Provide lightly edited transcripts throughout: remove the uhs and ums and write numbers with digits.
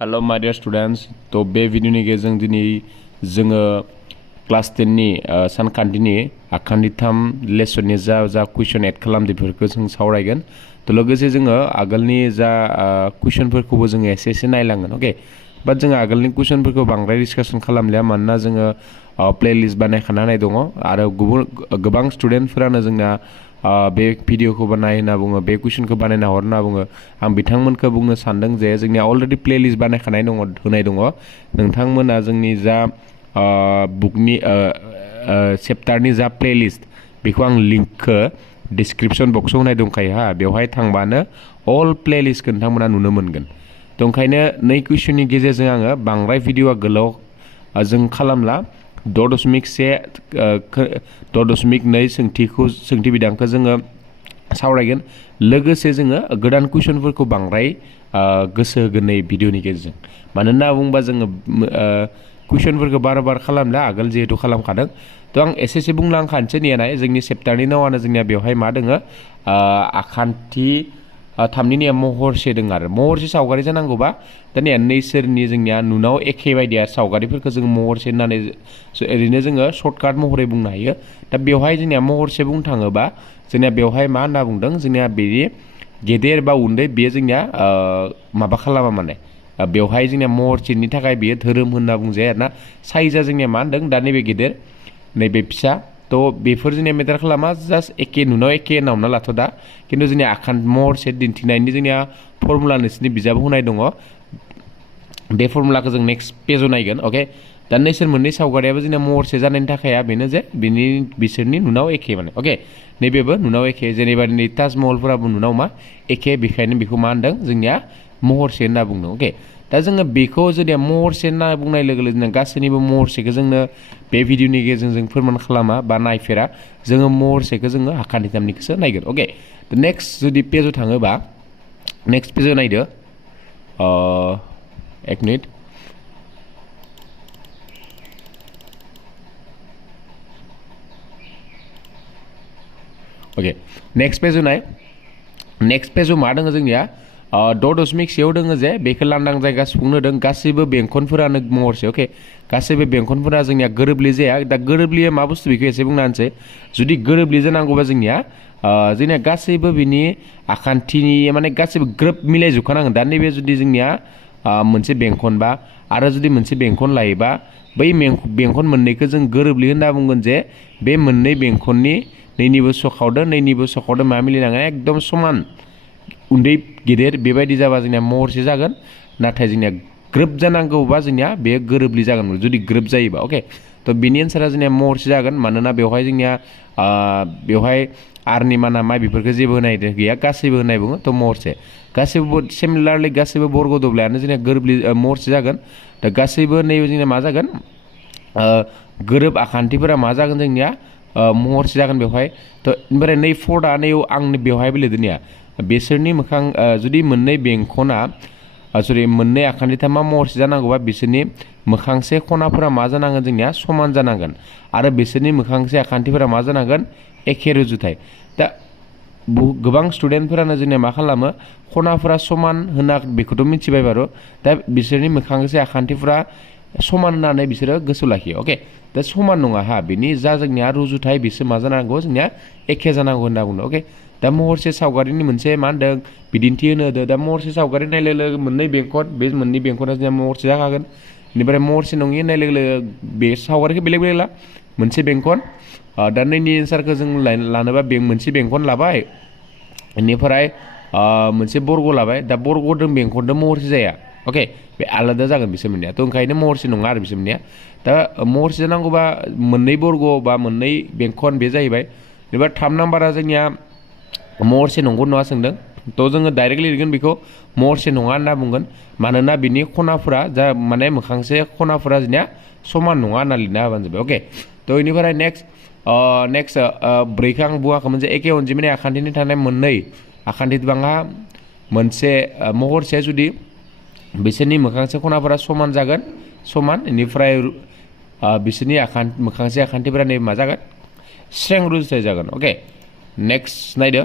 hello माय dear students तो बे भिडिअनि गेजेरजों दिनै जोङो क्लास 10 नि सानखान्थिनि आखान्थि 3 लेसननि जा कुइसन एड खालामदो बेफोरखौ जों सावरायगोन तो लोगोसे जोङो आगोलनि जा कुइसनफोरखौबो जोङो एसे नायलांगोन ओके बाट जोङो आगोलनि कुइसनफोरखौ बांद्राय डिसकासन खालामलिया मानोना जोङो प्लेलिस्ट बानायखानाय दङ आरो गोबां स्टुडेन्टफोरानो जोंना बे भिडिअखौ बानाय होनना बुङो बे कुइसनखौ बानायना हर होनना बुङो आं बिथांमोनखौ बुंनो सानदों जे जोंनिया अलरेडि प्लेलिस्ट बानायखानाय दङ होनाय दङ नोंथांमोना जोंनि जा बुकनि चेप्टारनि जा प्लेलिस्ट बेखौ आं लिंकखौ डिसक्रिप्शन बक्सआव होनाय दंखायो हा बेवहाय थांबानो अल प्लेलिस्टखौ नोंथांमोना नुनो मोनगोन तो ओंखायनो नै कुइसननि गेजेरजों आङो बांद्राय भिडिअआ गोलाव जों खालामला 6.2 सोंथि बिदांखौ जोङो सावरायगोन लोगोसे जोङो गोदान कुइसनफोरखौ बांद्राय गोसो होगोन नै भिडिअनि गेजेरजों मानोना बुंबा जोङो कुइसनफोरखौ बार खालामला आगोल जिहेतु खालामखादों तो आं एसे बुंलांखानोसै नेनाय जोंनि चेप्टारनि नावानो जोंनिया बेवहाय मा दोङो आखान्थि थामनिनिया महरसे दङ आरो महरसे सावगारि जानांगौबा दानिया नैसोरनि जोंनिया नुनाव एखे बायदिया सावगारिफोरखौ जों महरसे होननानै ओरैनो जोङो सर्टकाट महरै बुंनो हायो दा बेवहाय जोंनिया महरसे बुंनो थाङोबा जोंनिया बेवहाय मा होनना बुंदों जोंनिया बेनि गेदेर बा उन्दै बेयो जोंनिया माबा खालामा माने बेवहाय जोंनिया महरसेनि थाखाय बेयो धोरोम होनना बुंजायो आरोना साइजआ जोंनिया मा होनदों दा नैबे गेदेर नैबे फिसा तो बेफोर जोंनिया मेटार खालामा जास्ट एखे नुनाव एखे होनना हमना लाथ' दा खिन्थु जोंनिया महरसे दिन्थिनायनि जोंनिया फर्मुला नोंसोरनि बिजाब होनाय दङ बे फर्मुलाखौ जों नेक्स्ट पेजाव नायगोन अके दा नैसोर मोननै सावगारियाबो जोंनिया महरसे जानायनि थाखाय बेनो जे बिसोरनि नुनाव एखे माने अके नैबेबो नुनाव एखे जेनेबा नै ताजमहलफोराबो नुनाव मा एखे बेखायनो बेखौ मा होनदों जोंनिया महरसे होनना बुंदों अके दा जोङो बेखौ जुदि महरसे होनना बुंनाय लोगो लोगो गासैनिबो महरसेखौ जोंनो बे भिडिअनि गेजेरजों जों फोरमान खालामा बा नायफेरा जोङो महरसेखौ जोङो आखान्थि थामनिखौसो नायगोन अके नेक्स्ट जुदि पेजाव थाङोबा नेक्स्ट पेजाव नायदो एक मिनिट ओके नेक्स्ट पेजाव नाय नेक्स्ट पेजाव मा दङ जोंनिया 6.6 दङ जे बेखौ लांदां जायगा सुफुंनो होदों गासैबो बेंखनफोरानो महरसे अके गासैबो बेंखनफोरा जोंनिया गोरोबलि जाया दा गोरोबलिया मा बुस्थु बेखौ एसे बुंना होनसै जुदि गोरोबलि जानांगौबा जोंनिया गासैबो बिनि आखान्थिनि माने गासैबो ग्रोब मिलायजोबखानांगोन दा नैबे जुदि जोंनिया मोनसे बेंखन बा आरो जुदि मोनसे बेंखन लायोबा बै बेंखन मोननैखौ जों गोरोबलि होनना बुंगोन जे बे मोननै बेंखननि नैनिबो सखावदो मा मिलायनांगोन एकदम समान उन्दै गेदेर बेबायदि जाबा जोंनिया महरसे जागोन नाथाय जोंनिया ग्रोब जानांगौबा जोंनिया बे गोरोबलि जागोन जुदि ग्रोब जायोबा अके तो बेनि एन्सारा जोंनिया महरसे जागोन मानोना बेवहाय जोंनिया बेवहाय आरनि माना मा बेफोरखौ जेबो होनाय गैया गासैबो होनाय बुङो तो महरसे गासैबो सिमिलारलि गासैबो बर्ग दब्लायानो जोंनिया गोरोबलि महरसे जागोन दा गासैबो नैबे जोंनिया मा जागोन गोरोब आखान्थिफोरा मा जागोन जोंनिया महरसे जागोन बेवहाय तो ओमफ्राय नै फर्टआ नैयाव आंनि बेवहायबो लिरदोंनिया बिसोरनि मोखां जुदि मोननै बेंखना मोननै आखान्थि थामा महरसे जानांगौबा बिसोरनि मोखांसे खनाफोरा मा जानांगोन जोंनिया समान जानांगोन आरो बिसोरनि मोखांसे आखान्थिफोरा मा जानांगोन एखे रुजुथाय दा गोबां स्टुडेन्टफोरानो जोंनिया मा खालामो खनाफोरा समान होनना बेखौथ' मिथिबाय बार' दा बिसोरनि मोखांसे आखान्थिफोरा समान होननानै बिसोरो गोसोआव लाखियो अके दा समान नङा हा बिनि जा जोंनिया रुजुथाय बिसोर मा जानांगौ जोंनिया एखे जानांगौ होनना बुंदों अके दा महरसे सावगारिनि मोनसे मा होनदों बिदिन्थि होनो होदो दा महरसे सावगारि नाय लोगो लोगो मोननै बेंखन बे मोननै बेंखना जोंनिया महरसे जाखागोन बेनिफ्राय महरसे नङि होननाय लोगो लोगो बे सावगारिखौ बेलेग ला मोनसे बेंखन दा नैनि एन्सारखौ जों लानोबा मोनसे बेंखन लाबाय बेनिफ्राय मोनसे बर्ग लाबाय दा बर्गजों बेंखनजों महरसे जाया अके बे आलादा जागोन बिसोर मोननिया तो ओंखायनो महरसे नङा आरो बिसोर मोननिया दा महरसे जानांगौबा मोननै बर्ग बा मोननै बेंखन बे जाहैबाय एबा 3 नाम्बारा जोंनिया महरसे नंगौ नङा सोंदों तो जोङो डाइरेक्टलि लिरगोन बेखौ महरसे नङा होनना बुंगोन मानोना बिनि खनाफोरा जा माने मोखांसे खनाफोरा जोंनिया समान नङा होनना लिरना होबानो जाबाय अके तो बेनिफ्राय नेक्स्ट ब्रैखौ आं बुङाखैमोन जे एखे अनजिमानि आखान्थिनि थानाय मोननै आखान्थि बाङा मोनसे महरसे जुदि बिसोरनि मोखांसे खनाफोरा समान जागोन समान बेनिफ्राय बिसोरनि मोखांसे आखान्थिफोरा नै मा जागोन स्रें रुजुथाय जागोन अके नेक्स्ट नायदो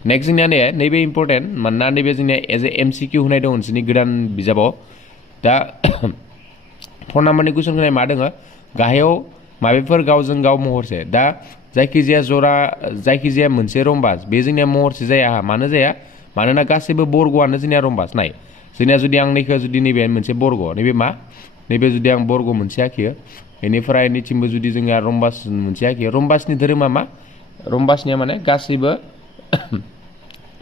नेक्स्ट जोंनिया नैबे इम्पर्टेन्ट मानोना नैबे जोंनिया एज ए MCQ होनाय दं नोंसोरनि गोदान बिजाबाव दा 4 नाम्बारनि कुइसन होनाय मा दङ गाहायाव माबेफोर गावजों गाव महरसे दा जायखिजाया मोनसे रम्बास बे जोंनिया महरसे जाया मानो जाया मानोना गासैबो बर्गआनो जोंनिया रम्बास नाय जोंनिया जुदि आं नैखौ जुदि नैबे मोनसे बर्ग नैबे मा नैबे जुदि आं बर्ग मोनसे आखियो बेनिफ्राय नैथिंबो जुदि जोंहा रम्बास मोनसे आखियो रम्बासनि धोरोमा मा रम्बासनिया माने गासैबो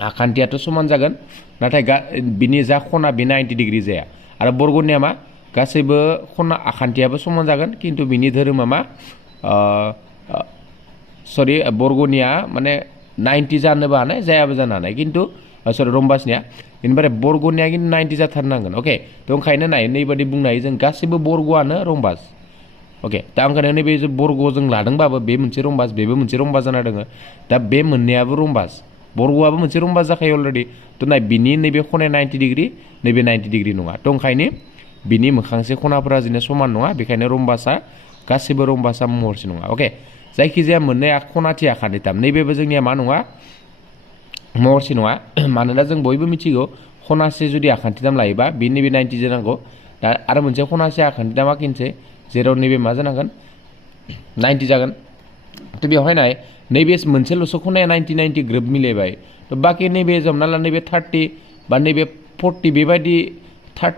आखान्थियाथ' समान जागोन नाथाय बिनि जा खना बे 90 डिग्री जाया आरो बर्गनिया मा गासैबो खना आखान्थियाबो समान जागोन खिन्थु बिनि धोरोमा मा सरि बर्गनिया माने 90 जानोबो हानाय जायाबो जानो हानाय खिन्थु सरि रम्बासनिया बेनिफ्राय बर्गनिया खिन्थु 90 जाथारनांगोन अके थ' ओंखायनो नाय नैबादि बुंनो हायो जों गासैबो बर्गआनो रम्बास अके दा ओंखायनो नैबे बर्ग जों लादोंबाबो बे मोनसे रम्बास बेबो मोनसे रम्बास जाना दङ दा बे मोननैयाबो रम्बास बर्गआबो मोनसे रम्बास जाखायो अलरेडि थ' नाय बिनि नैबे खनाया 90 डिग्री नैबे 90 डिग्री नङा थ' ओंखायनो बिनि मोखांसे खनाफोरा जोंनिया समान नङा बेखायनो रम्बासा गासैबो रम्बासा महरसे नङा अके जायखिजाया मोननै खनाथि आखान्थिथाम नैबेबो जोंनिया मा नङा महरसे नङा मानोना जों बयबो मिथिगौ खनासे जुदि आखान्थिथाम लायोबा बे नैबे 90 जानांगौ दा आरो मोनसे खनासे आखान्थिथामा खिनसे जेराव नैबे मा जानांगोन 90 जागोन थ' बेवहाय नाय नैबे मोनसेल'सो खनाया 90 ग्रोब मिलायबाय थ' बाखि नैबे हमना ला नैबे 30 बा नैबे 40 बेबायदि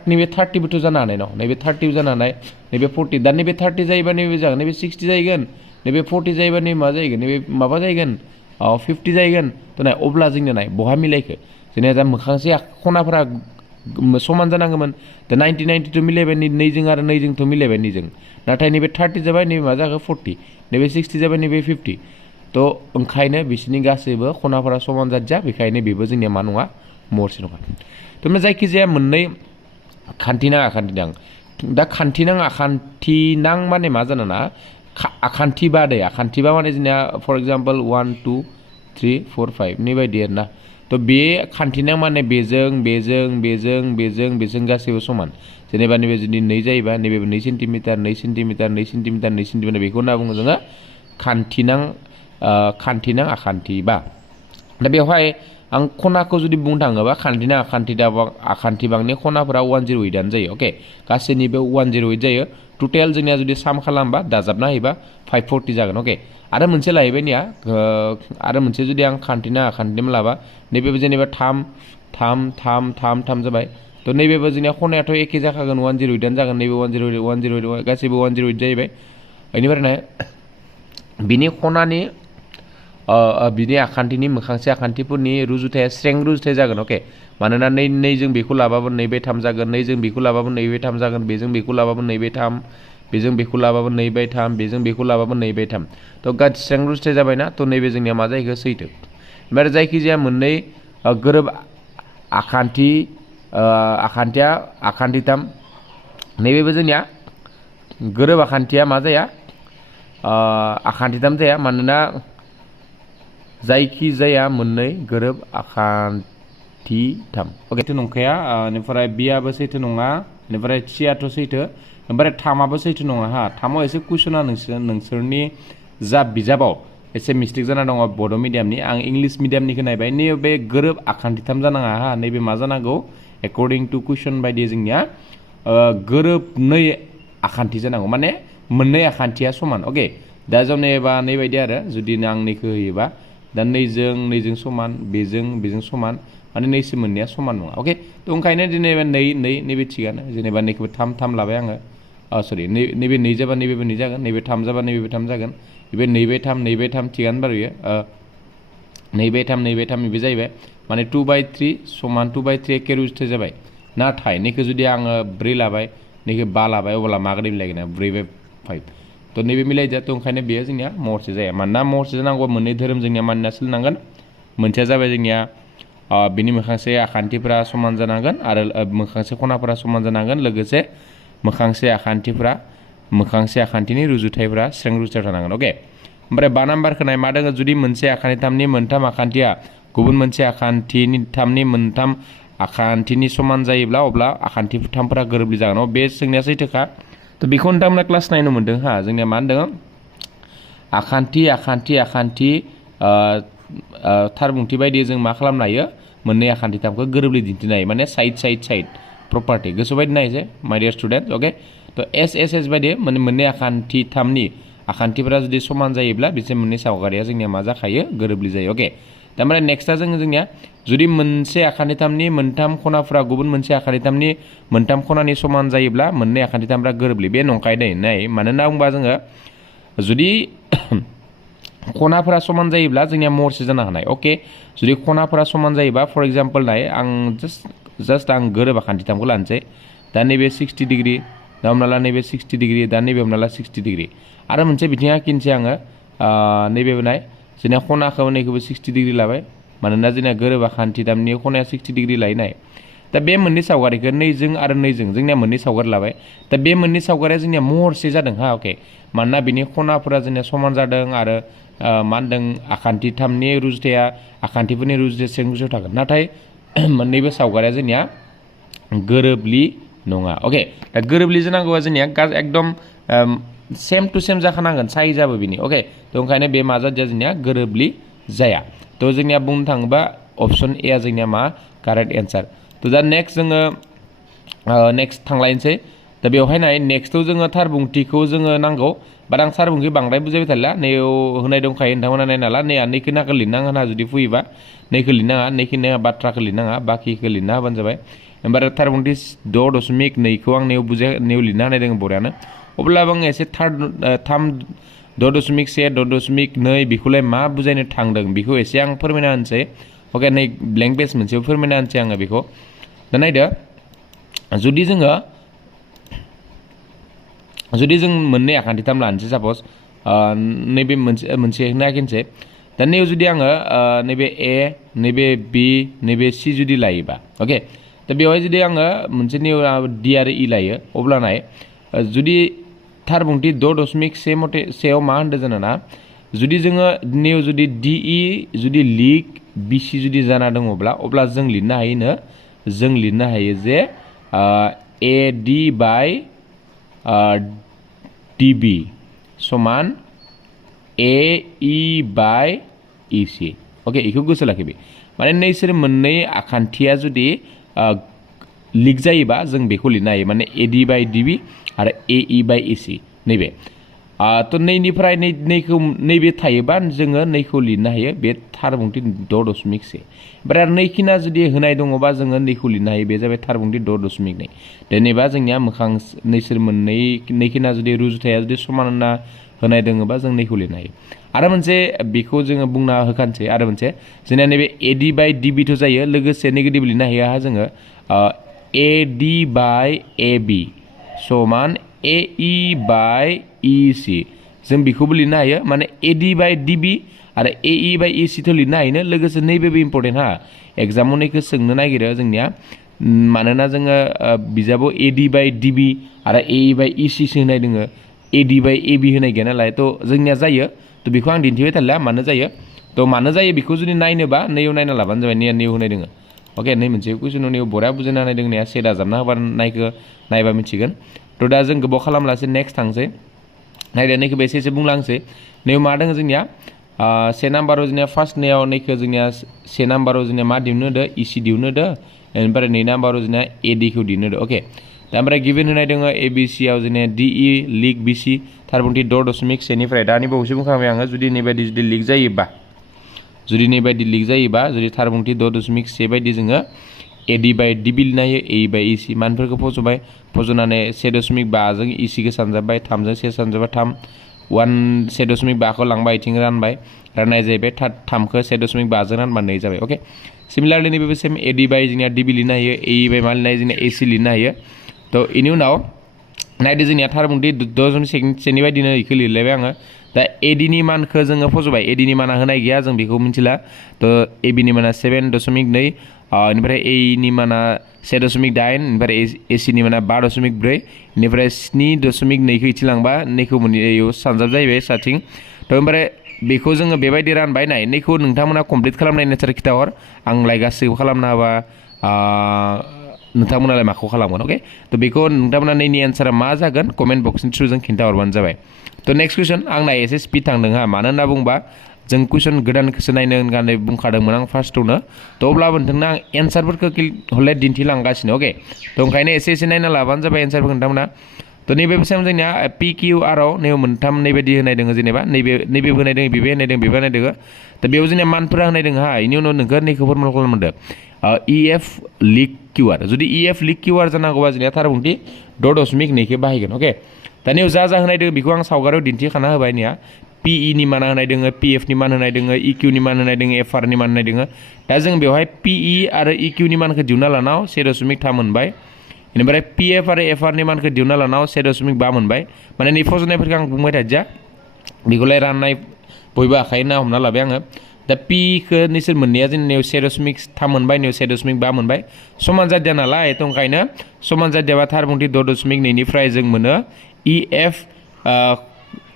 नैबे 30बोथ' जानो हानाय न नैबे 30 जानो हानाय नैबे 40 दा नैबे 30 जायोबा नैबे जागोन नैबे 60 जाहैगोन नैबे 40 जायोबा नैबे मा जाहैगोन नैबे माबा जाहैगोन 50 जाहैगोन थ' नाय अब्ला जोंनिया नाय बहा मिलायखो जोंनिया जा मोखांसे खनाफोरा समान जानांगौमोन दा 90 थ' मिलायबाय नैजों आरो नैजोंथ' मिलायबाय नैजों नाथाय नैबे 30 जाबाय नैबे मा जाखो 40 नैबे 60 जाबाय नैबे 50 थ' ओंखायनो बिसोरनि गासैबो खनाफोरा समान जादिया बेखायनो बेबो जोंनिया मा नङा महरसे नङा थ' जायखिजाया मोननै खान्थिनां आखान्थिनां दा खान्थिनां आखान्थिनां माने मा जानो ना आखान्थि बादै आखान्थिबा माने जोंनिया फर एग्जाम्पल 1 2 3 4 5 नि बायदि आरोना थ' बे खान्थिनां माने बेजों गासैबो समान जेनेबा नैबे जुदि 2 जायोबा नैबे 2 सेन्टिमिटार 2 सेन्टिमिटार 2 सेन्टिमिटार 2 सेन्टिमिटार बेखौ होनना बुङो जोङो खान्थिनां आखान्थि बा दा बेवहाय आं खनाखौ जुदि बुंनो थाङोबा खान्थिनां आखान्थिबांनि खनाफोरा 108 जायो अके गासैनिबो 108 जायो टटेल जोंनिया जुदि साम खालामबा दाजाबना होयोबा 540 जागोन अके आरो मोनसे लाहैबाय निया आरो मोनसे जुदि आं खान्थिनां आखान्थिम लाबा नैबेबो जेनेबा 3 जाबाय थ' नैबेबो जोंनिया खनायाथ' एखे जाखागोन 108 जागोन नैबे 108 गासैबो 108 जाहैबाय बेनिफ्राय बिनि खनानि बिनि आखान्थिनि मोखांसे आखान्थिफोरनि रुजुथाया स्रें रुजुथाय जागोन अके मानोना नैजों बेखौ लाबाबो 2/3 जागोन नैजों बेखौ लाबाबो 2/3 जागोन बेजों बेखौ लाबाबो 2/3 बेजों बेखौ लाबाबो 2/3 बेजों बेखौ लाबाबो 2/3 थ' गासै स्रें रुजुथाय जाबायना थ' नैबे जोंनिया मा जाहैखो सैथो ओमफ्राय जायखिजाया मोननै गोरोब आखान्थिथाम नैबेबो जोंनिया गोरोब आखान्थिया मा जाया आखान्थिथाम जाया मानोना जायखिजाया मोननै गोरोब आखान्थिथाम अके नंखाया बेनिफ्राय बियाबो सैथो नङा बेनिफ्राय सियाथ' सैथो ओमफ्राय 3आबो सैथो नङा हा 3आव एसे कुइसना नोंसोरनि जा बिजाबाव एसे मिस्टेक जाना दङ बड' मिडियामनि आं इंलिश मिडियामनिखौ नायबाय नैबे गोरोब आखान्थिथाम जानाङा हा नैबे मा जानांगौ एकर्डिं टु कुइसन बायदि जोंनिया गोरोबनै आखान्थि जानांगौ माने मोननै आखान्थिया समान अके दा जेनेबा नैबायदि आरो जुदि आं नैखौ होयोबा दा नैजों समान बेजों समान माने नैसो मोननैया समान नङा अके थ' ओंखायनो जेनेबा नैबे थिगानो जेनेबा नैखौबो 3 लाबाय आङो सरि नैबे 2 जाबा नैबेबो 2 जागोन नैबे 3 जाबा नैबेबो 3 जागोन बे 2/3 थिगानो बारयो 2/3 बेबो जाहैबाय माने 2/3 समान 2/3 एखे रुजुथाय जाबाय नाथाय नैखौ जुदि आङो 4 लाबाय नैखौ 5 लाबाय अब्ला मा गोदै मिलायगोन 4/5 थ' नैबे मिलायजा थ' ओंखायनो बेयो जोंनिया महरसे जाया मानोना महरसे जानांगौ मोननै धोरोम जोंनिया मानिना सोलिनांगोन मोनसेया जाबाय जोंनिया बिनि मोखांसे आखान्थिफोरा समान जानांगोन आरो मोखांसे खनाफोरा समान जानांगोन लोगोसे मोखांसे आखान्थिनि रुजुथायफोरा स्रें रुजुथाय थानांगोन अके ओमफ्राय 5 नाम्बारखौ नाय मा दङ जुदि मोनसे आखान्थिथामनि मोनथाम आखान्थिया गुबुन मोनसे आखान्थिथामनि मोनथाम आखान्थिनि समान जायोब्ला अब्ला आखान्थिथामफोरा गोरोबलि जागोन बे जोंनिया सैथोखा थ' बेखौ नोंथांमोना क्लास 9 मोनदों हा जोंनिया मा होनदों आखान्थि थारबुंथि बायदि जों मा खालामनो हायो मोननै आखान्थिथामखौ गोरोबलि दिन्थिनो हायो माने साइड साइड साइड प्रपार्टि गोसो बायदि नायजे माय डियर स्टुडेन्ट ओके तो एस बायदि मोननै आखान्थिथामनि आखान्थिफोरा जुदि समान जायोब्ला बिसोर मोननै सावगारिया जोंनिया मा जाखायो गोरोबलि जायो ओके तारमाने नेक्स्टआ जोंनिया जुदि मोनसे आखान्थिथामनि मोनथाम खनाफोरा गुबुन मोनसे आखान्थिथामनि मोनथाम खनानि समान जायोब्ला मोननै आखान्थिथामफोरा गोरोबलि बे नंखाय दै नाय मानोना बुंबा जोङो जुदि खनाफोरा समान जायोब्ला जोंनिया महरसे जानो हानाय ओके जुदि खनाफोरा समान जायोबा फर एग्जांपल नाय आं जास्ट आं गोरोब आखान्थिथामखौ लानोसै दा नैबे 60 डिग्री दा हमना ला नैबे 60 डिग्री दा नैबे हमना ला 60 डिग्री आरो मोनसे बिथिङा किनसे आङो नैबे नाय जोंनिया खनाखौ नैखौबो 60 डिग्री लाबाय मानोना जोंनिया गोरोब आखान्थिथामनि खनाया 60 डिग्री लायनाय दा बे मोननै सावगारिखौ नैजों आरो नैजों जोंनिया मोननै सावगारि लाबाय दा बे मोननै सावगारिया जोंनिया महरसे जादों हा अके मानोना बिनि खनाफोरा जोंनिया समान जादों आरो मा होनदों आखान्थिथामनि रुजुथाया आखान्थिफोरनि रुजुथायजों रुजुथाव थागोन नाथाय मोननैबो सावगारिया जोंनिया गोरोबलि नङा ओके दा गोरोबलि जानांगौआ जोंनिया एकदम सेम टू सेम जाखानांगोन साइजाबो बिनि ओके तो ओंखायनो बे मा जादिया जोंनिया गोरोबलि जाया तो जोंनिया बुंनो थाङोबा ऑप्शन ए आ जोंनिया मा करेक्ट आंसर तो दा नेक्स्ट जोङो नेक्स्ट थांलायनोसै दा बेवहाय नाय नेक्स्टआव जोङो थारबुंथिखौ जोङो नांगौ बाट आं थारबुंथि बांद्राय बुजायबाय थाला नैयाव होनाय दंखायो नोंथांमोना नायनाला नैया नैखौ नाखौ लिरनाङा होनना जुदि फैयोबा नैखौ लिरनाङा नैखिनि बाथ्राखौ लिरनाङा बाखिखौ लिरना होबानो जाबाय ओमफ्राय थारबुंथि 6.2 आं नैयाव लिरना होनाय दङ बरियानो अब्लाबो आं एसे 3.1.2 बेखौलाय मा बुजायनो थांदों बेखौ एसे आं फोरमायना होनोसै ओके नै ब्लेंक पेज मोनसेयाव फोरमायना होनोसै आङो बेखौ दा नायदो जुदि जों मोननै आखान्थिथाम लानोसै सापज नैबे मोनसे नायखिनोसै दा नैयाव जुदि आङो नैबे ए नैबे बी नैबे सी जुदि लायोबा ओके दा बेवहाय जुदि आङो मोनसे नैयाव डी आरो इ लायो अब्ला नाय जुदि थारबुंथि 6.1 मथे सेयाव मा होनदों जोंना जुदि जोङो नैयाव जुदि डी इ जुदि लिग बी सी जुदि जाना दङब्ला अब्ला जों लिरनो हायो जे ए डी बाय डी बी समान ए इ बाय इ सी ओके इखौ गोसो लाखिबि माने नैसोर मोननै आखान्थिया जुदि लिग जायोबा जों बेखौ लिरनो हायो माने ए डी बाय डी बी आरो ए इ बाय इ सी नैबे तो नैनिफ्राय नैबे थायोबा जोङो नैखौ लिरनो हायो बे थारबुंथि 6.1 ओमफ्राय आरो नैखिना जुदि होनाय दङबा जोङो नैखौ लिरनो हायो बे जाबाय थारबुंथि 6.2 जेनेबा जोंनिया मोखां नैसोर नैखिना जुदि रुजुथाया जुदि समान होनना होनाय दङबा जों नैखौ लिरनो हायो आरो मोनसे बेखौ जोङो बुंना होखानोसै आरो मोनसे जोंनिया नैबे ए डी बाय डी बी थ' जायो लोगोसे नेगेटिभ लिरनो हायो जोङो A D bye A B समान ए इ बाय इ सी जों बेखौबो लिरनो हायो माने ए डी बाय डी बी आरो ए इ बाय इ सी थ' लिरनो हायोनो लोगोसे नैबेबो इम्पर्टेन्ट हा एग्जामाव नैखौ सोंनो नागिरो जोंनिया मानोना जोङो बिजाबाव ए डी बाय डी बी आरो ए इ बाय इ सी होनाय दोङो A D bye A B होनाय गैया नालाय थ' जोंनिया जायो थ' बेखौ आं दिन्थिबाय थाला मानो जायो थ' मानो जायो बेखौ जुदि नायनोबा नैयाव नायना लाबानो जाबाय नैयाव होनाय दोङो ओके नै मोनसे कुइसनाव नैयाव बरिया बुजायना होनाय दोंनाया से दाजाबना होबा नायबा मिथिगोन थ' दा जों गोबाव खालामलासै नेक्स्ट थांसै नायदो नैखौबो एसे बुंलांसै नैयाव मा दङ जोंनिया से नाम्बाराव जोंनिया फार्स्ट नैयाव नैखौ जोंनिया से नाम्बाराव जोंनिया मा दिहुननो होदो इ सी दिहुननो होदो ओमफ्राय नै नाम्बाराव जोंनिया ए डी खौ दिहुननो होदो अके दा ओमफ्राय गिभेन होनाय दङ ए बी सी आव जोंनिया डी इ लिग बी सी थारबुंथि 6.1 निफ्राय दानि बावैसो बुंखांबाय आङो जुदि नैबायदि जुदि लिग जायोबा जुदि थारबुंथि 6.1 बायदि जोङो ए डी बाय डी बी लिरनो हायो ए इ बाय इ सी मानफोरखौ फज'बाय फज'नानै 1.5 जों इ सी खौ सानजाबाय 3 जों 1 सानजाबा 3 1.5 खौ लांबाय इथिं रानबाय राननाय जाहैबाय 3 खौ 1.5 जों रानबा 2 जाबाय अके सिमिलारलि नैबेबो सेम ए डी बाय जोंनिया डी बी लिरनो हायो ए इ बाय मा लिरनो हायो जोंनिया ए सी लिरनो हायो थ' इनि उनाव नायदो जोंनिया थारबुंथि 6.1 बायदिनो इखौ लिरलायबाय आङो दा ए डी नि मानखौ जोङो फज'बाय ए डी नि माना होनाय गैया जों बेखौ मिथिला थ' ए बी नि माना 7.2 इनिफ्राय ए इ नि माना 1.8 इनिफ्राय ए सी नि माना 5.4 इनिफ्राय 7.2 खौ इथिलांबा नैखौ मोनैयाव सानजाब जाहैबाय साथिं थ' ओमफ्राय बेखौ जोङो बेबायदि रानबाय नाय नैखौ नोंथांमोना कमप्लिट खालामनाय नेचार खिथाहर आंलाय गासैखौ खालामना होबा नोंथांमोनालाय माखौ खालामगोन अके थ' बेखौ नोंथांमोना नैनि एन्सारा मा जागोन कमेन्ट बक्सनि थ्रुजों खिन्थाहरबानो जाबाय थ' नेक्स्ट कुइसन आंना एसे स्पिड थांदों हा मानो होनना बुंबा जों कुइसन गोदानखौसो नायनो होननानै बुंखादोंमोन आं फार्स्टआवनो थ' अब्लाबो नोंथांनो आं एन्सारफोरखौ हले दिन्थिलांगासिनो अके थ' ओंखायनो एसे नायना लाबानो जाबाय एन्सारफोरखौ नोंथांमोना थ' नैबे सेम जोंनिया पि किउ आरआव नैबे मोनथाम नैबायदि होनाय दङ जेनेबा नैबे होनाय दङ बेबो होनाय दङ बेबो होनाय दङ दा बेयाव जोंनिया मानफोरा होनाय दङ हा बेनि उनाव नोंखौ नैखौ फर्मुला खालामदो EF लिग किउआर जुदि EF लिग किउआर जानांगौबा जोंनिया थार बुंथि 2.2 बाहायगोन अके दानियाव जा होनाय दङ बेखौ आं सावगारियाव दिन्थिखाना होबाय निया PE नि मान होनाय दङ PF नि मान होनाय दङ EQ नि मान होनाय दङ FR नि मान होनाय दङ दा जों बेवहाय PE आरो EQ नि मानखौ दिहुनना लानाव 0.3 मोनबाय बेनिफ्राय PF आरो FR नि मानखौ दिहुनना लानाव 0.5 मोनबाय माने नै फज'नायफोरखौ आं बुंबाय थादिया बेखौलाय राननाय बयबो आखाइ होनना हमना लाबाय आङो दा P खौ नोंसोर मोननाया जोंनियाव 0.3 मोनबाय नैयाव 0.5 मोनबाय समान जादिया नालाय थ' ओंखायनो समान जादियाबा थार बुंथि 2.2 निफ्राय जों मोनो EF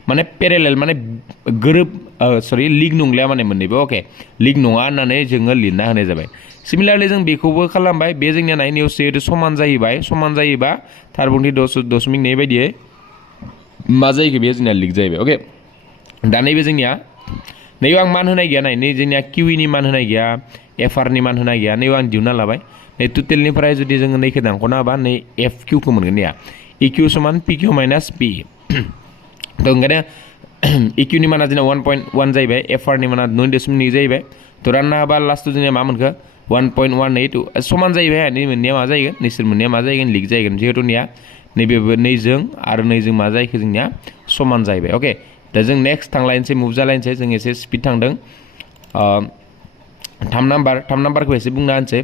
माने पेरेलेल माने गोरोब सरि लिग नंलिया माने मोननैबो अके लिग नङा होननानै जोङो लिरना होनाय जाबाय सिमिलारलि जों बेखौबो खालामबाय बे जोंनिया नायनायाव जिहेतु समान जायोबा थार बुंथि 2.2 बायदियै मा जायो बे जोंनिया लिग जाहैबाय अके दा नैबे जोंनिया नैयाव आं मान होनाय गैया नाय नै जोंनिया QE नि मान होनाय गैया FR नि मान होनाय गैया नैयाव आं दिहुनना लाबाय नै टटेलनिफ्राय जुदि जोङो नैखौ दानख'ना होबा नै FQ खौ मोनगोन नैया EQ समान PQ माइनास PE थ' ओंखायनो EQ नि माना जोंना 1.1 जाहैबाय FR नि माना 9.2 जाहैबाय थ' रानना होबा लास्टआव जोंनिया मा मोनखो 1.18 समान जाहैबाय नै मोननाया मा जाहैगोन नोंसोर मोननाया मा जाहैगोन लिग जाहैगोन जिहेतु निया नैबेबो नैजों आरो नैजों मा जाहैखो जोंनिया समान जाहैबाय अके दा जों नेक्स्ट थांलायनोसै मुभ जालायनोसै जों एसे स्पिड थांदों 3 नाम्बारखौ एसे बुंना होनोसै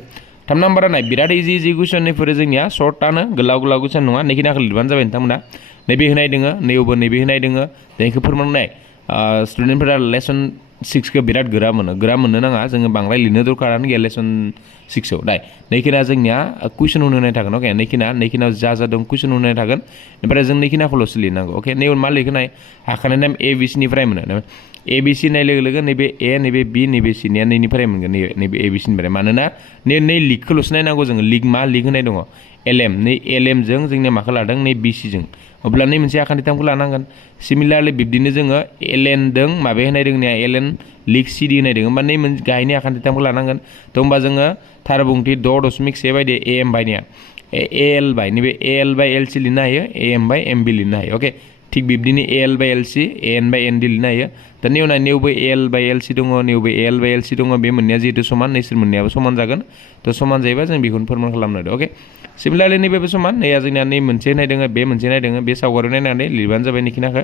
3 नाम्बारा नाय बिराद इजि कुइसननिफोर जोंनिया सर्टआनो गोलाव कुइसन नङा नैखिनिखौ लिरबानो जाबाय नोंथांमोना नैबे होनाय दोङो नैयावबो नैबे होनाय दोङो बेखौ फोरमायनाय स्टुडेन्टफोरा लेसन 6खौ बिराद गोरा मोननो नाङा जोङो बांद्राय लिरनो दरकारानो गैया लेसन 6आव दाय नैखिना जोंनिया कुइसन होनाय थागोन अके नैखिना जा दं कुइसन होनाय थागोन ओमफ्राय जों नैखिनाखौल'सो लिरनांगौ अके नैयाव मा लिरखोनाय हाखानाय नाम ABC निफ्राय मोनो ABC होननाय लोगो लोगो नैबे A नैबे B नैबे C निया नैनिफ्राय मोनगोन नैबे ABC निफ्राय मानोना नै लिगखौल'सो नायनांगौ जोङो लिग होनाय दङ LM नै LM जों जोंनिया माखौ लादों नै BC जों अब्ला नै मोनसे आखान्थिथामखौ लानांगोन सिमिलारलि बिब्दिनो जोङो LN दों माबे होनाय दङ LN लिग CD होनाय दङ होमबा नै मोनसे गाहायनि आखान्थिथामखौ लानांगोन थ' होमबा जोङो थार बुंथि 6.1 बायदि AM बायनिया AL बाय नैबे AL बाय LC लिरनो हायो AM बाय MB लिरनो हायो अके थिग बिब्दिनो AL bye LC AN bye ND लिरनो हायो दा नैयावबो AL बाय LC दङ नैयावबो AL बाय LC दङ बे मोननैया जिहेतु समान नैसोर मोननैयाबो समान जागोन थ' समान जायोबा जों बेखौनो फोरमान खालामनो हादों अके सिमिलारलि नैबेबो समान नैया जोंनिया नै मोनसे होनाय दङ बे मोनसे होनाय दङ बे सावगारियाव नायनानै लिरबानो जाबाय नैखिनाखौ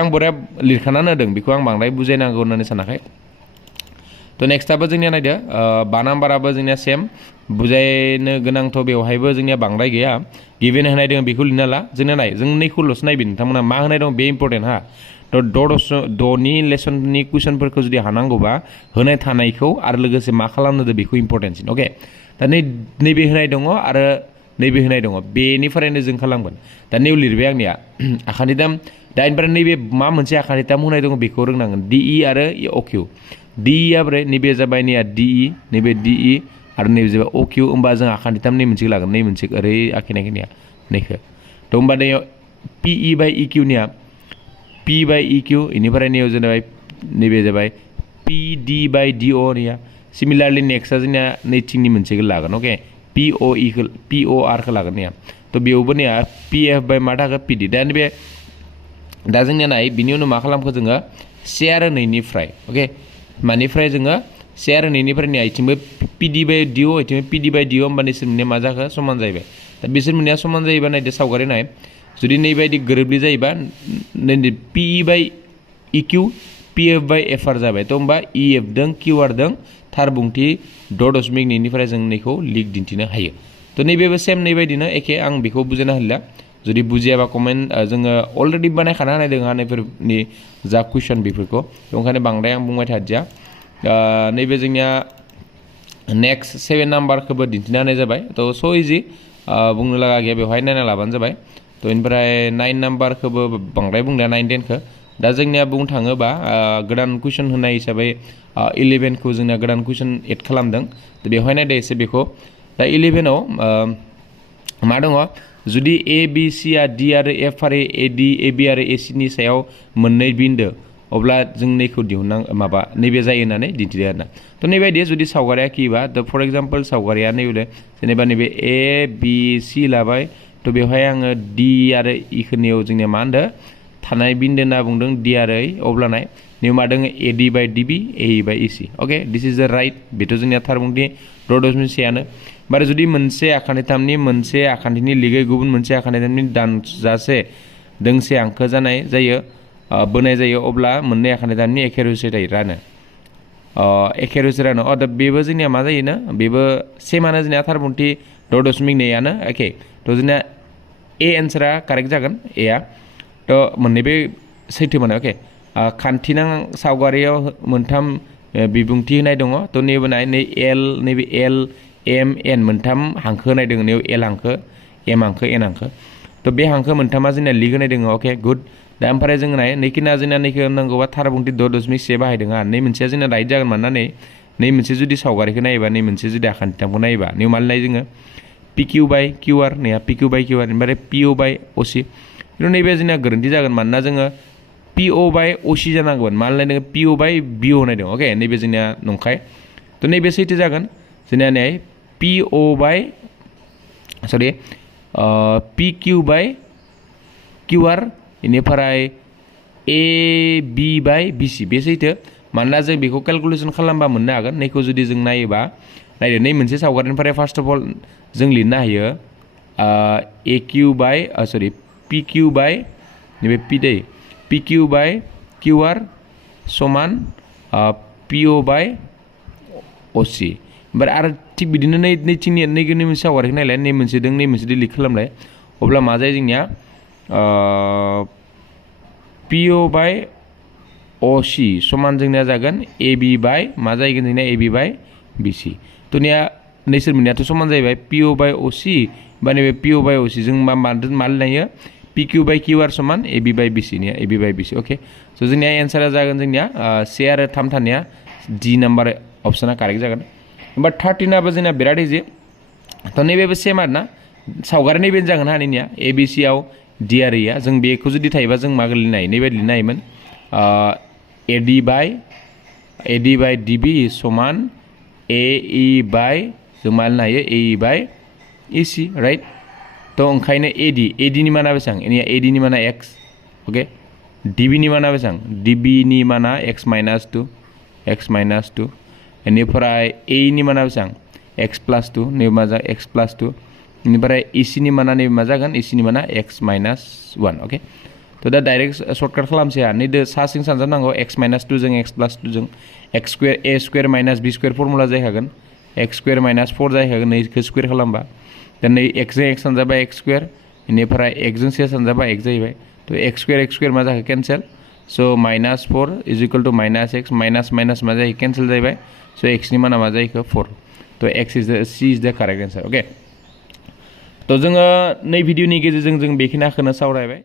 आं बरिया लिरखानानै होदों बेखौ आं बांद्राय बुजायनांगौ होननानै सानाखै थ' नेक्स्टआबो जोंनिया नायदो 5 नाम्बाराबो जोंनिया सेम बुजायनो गोनांथ' बेवहायबो जोंनिया बांद्राय गैया गिभेन होनाय दङ बेखौ लिरना ला जोंना नाय जों नैखौल'सो नायबि नोंथांमोना मा होनाय दं बे इम्परटेन्ट हा थ' 6नि लेसननि कुइसनफोरखौ जुदि हानांगौबा होनाय थानायखौ आरो लोगोसे मा खालामनो दो बेखौ इम्परटेन्टसिन अके दा नैबे होनाय दङ आरो नैबे होनाय दङ बेनिफ्रायनो जों खालामगोन दा नैयाव लिरबाय आंनिया आखान्थिथाम दा इनिफ्राय नैबे मा मोनसे आखान्थिथाम होनाय दङ बेखौ रोंनांगोन DE आरो OQ DE आब्रै नैबे जाबाय नैया DE नैबे DE आरो नैबे जाबाय OQ होमबा जों आखान्थिथाम नै मोनसेखौ लागोन नै मोनसे ओरै आखिनायखिनिया नैखौ थ' होमबा नैयाव PE बाय EQ निया P बाय EQ इनिफ्राय नैयाव जाबाय नैबे जाबाय PD बाय DO निया सिमिलारलि नेक्स्टआ जोंनिया नैथिंनि मोनसेखौ लागोन अके POR खौ लागोन नैया थ' बेयावबो नैया PF बाय मा थागोन PD दा जोंनिया नाय बिनि उनाव मा खालामखो जोङो से आरो नैनिफ्राय अके मानिफ्राय जोङो से आरो नैनिफ्राय नै आइथिंबो PD bye DO आइथिंबो PD bye DO होमबा नोंसोर मोननाया मा जाखो समान जाहैबाय दा बिसोर मोननाया समान जायोबा नायदो सावगारि नाय जुदि नैबायदि गोरोबलि जायोबा नै PE बाय EQ PF बाय FR जाबाय थ' होमबा EF दों QR दों थार बुंथि 6.2 निफ्राय जों नैखौ लिग दिन्थिनो हायो थ' नैबेबो सेम नैबायदिनो एखे आं बेखौ बुजायना होलिया जुदि बुजियाबा कमेन्ट जोङो अलरेडि बानायखाना होनाय दङ हानायफोरनि जा कुइसन बेफोरखौ ओंखायनो बांद्राय आं बुंबाय थादिया नैबे जोंनिया नेक्स्ट 7 नाम्बारखौबो दिन्थिना होनाय जाबाय थ' स' इजि बुंनो लागा गैया बेवहाय नायना लाबानो जाबाय थ' बेनिफ्राय 9 नाम्बारखौबो बांद्राय बुंलिया 9 10खौ दा जोंनिया बुंनो थाङोबा गोदान कुइसन होनाय हिसाबै 11खौ जोंनिया गोदान कुइसन एड खालामदों थ' बेवहाय नायदो एसे बेखौ दा 11आव मा दङ जुदि A B C आ D आरो F आरो AD AB आरो AC नि सायाव मोननै बिन्दो अब्ला जों नैखौ दिहुननां माबा नैबे जायो होननानै दिन्थिदों आरोना थ' नैबायदि जुदि सावगारिया किबा दा फर एग्जाम्पल सावगारिया नैबे जेनेबा नैबे ए बि सि लाबाय थ' बेवहाय आङो डि आरो इ खोनियाव जोंनिया मा होनदों थानाय बिन्दो होनना बुंदों डि आरो इ अब्लानाय नैयाव मा दङ ए डि बाय डि बि ए इ बाय इ सि अके दिस इज द राइट बेथ' जोंनिया थारबुंथि दशमिक सेयानो बारे जुदि मोनसे आखान्थिथामनि मोनसे आखान्थिनि लिगै गुबुन मोनसे आखान्थिथामनि दानजासे दोंसे हांखो जानाय जायो बोनाय जायो अब्ला मोननै आखान्थिथामनि एखे रुजुथाय थायो रानो एखे रुजुथाय रानो दा बेबो जोंनिया मा जायोना बेबो सेमानो जोंनिया थारबुंथि दशमिक नैयानो एखे थ' जोंनिया ए एन्सारा कारेक्ट जागोन एआ थ' मोननैबो सैथो मोनो अके खान्थिनां सावगारियाव मोनथाम बिबुंथि होनाय दङ थ' नैबे नैबे एल एम एन मोनथाम हांखो होनाय दङ नैयाव एल हांखो एम हांखो एन हांखो थ' बे हांखो मोनथामा जोंनिया लिग होनाय दङ अके गुड दा ओमफ्राय जोङो नैखिना जोंना नैखौ नांगौबा थारबुंथि दशमिक से बाहायदों नै मोनसेया जोंना राइट जागोन मानोना नै मोनसे जुदि सावगारिखौ नायोबा नै मोनसे जुदि आखान्थिथामखौ नायोबा नैयाव मा लिरनाय जोङो पि किउ बाय किउ आर नैया पि किउ बाय किउ आर ओमफ्राय पि अ बाय अ सि खिन्थु नैबे जोंना गोरोन्थि जागोन मानोना जोङो पि अ बाय अ सि जानांगोन मा लिरनाय पि अ बाय बि अ होनाय दं अके नैबे जोंनिया नंखाय थ' नैबे सैथो जागोन जोंनिया नै पि अ बाय सरि पि किउ बाय किउ आर बेनिफ्राय ए बि बाय बि सि बे सैथो मानोना जों बेखौ केलकुलेसन खालामबा मोननो हागोन नैखौ जुदि जों नायोबा नायदो नै मोनसे सावगारिनिफ्राय फार्स्ट अफ अल जों लिरनो हायो ए किउ बाय सरि पि किउ बाय नैबे पि दै पि किउ बाय किउ आर समान पि अ बाय अ सि ओमफ्राय आरो थिग बिदिनो नैथिंनि नैगोनि मोनसे सावगारिखौ नायलाय नै मोनसे दों नै मोनसे लिक खालामलाय अब्ला मा जायो जोंनिया पि अ बाय अ सि समान जोंनिया जागोन ए बि बाय मा जाहैगोन जोंनिया ए बि बाय बि सि तनिया नैसोर मोननैयाथ' समान जाहैबाय पि अ बाय अ सि बा नैबे पि अ बाय अ सि जों मा लिरनायो पि किउ बाय किउ आर समान ए बि बाय बि सि निया ए बि बाय बि सि अके स' जोंनिया एन्सारा जागोन जोंनिया से आरो थाम थानाया डि नाम्बार अपसना कारेक्ट जागोन ओमफ्राय 13आबो जोंना बिराद इजि थ' नैबेबो सेम आरोना सावगारि नैबेनो जागोन हानिनिया ए बि सि आव डि आर इया जों बेखौ जुदि थायोबा जों मा लिरनो हायो नैबायदि लिरनो हायोमोन ए डि बाय डि बि समान ए इ बाय जों मा लिरनो हायो ए इ बाय इ सि राइट थ' ओंखायनो ए डि नि माना बेसेबां ए डि नि माना एक्स अके डि बि नि माना बेसेबां डि बि नि माना एक्स माइनास टु बेनिफ्राय ए इ नि माना बेसेबां एक्स प्लास टु नैबे मा जागोन एक्स प्लास टु बेनिफ्राय इ सि नि माना नैबे मा जागोन इ सि नि माना एक्स माइनास वान अके थ' दा डाइरेक्ट सर्टकाट खालामसै नै सा सिं सानजाबनांगौ एक्स माइनास टुजों एक्स प्लास टुजों x square a square minus b square formula जाहैखागोन एक्स स्कुवेर माइनास 4 जाहैखागोन नैखौ स्कुवेर खालामबा दा नै एक्सजों एक्स सानजाबा एक्स स्कुवेर बेनिफ्राय एक्सजों से सानजाबा एक्स जाहैबाय थ' एक्स स्कुवेर मा जाखो केन्सेल स' माइनास 4 इज इकुवेल टु माइनास एक्स माइनास मा जायो केन्सेल जाहैबाय स' एक्सनि माना मा जाहैखो 4 थ' एक्स सी इज द कारेक्ट एन्सार अके थ' जोङो नै भिडिअनि गेजेरजों जों बेखिनिखौनो सावरायबाय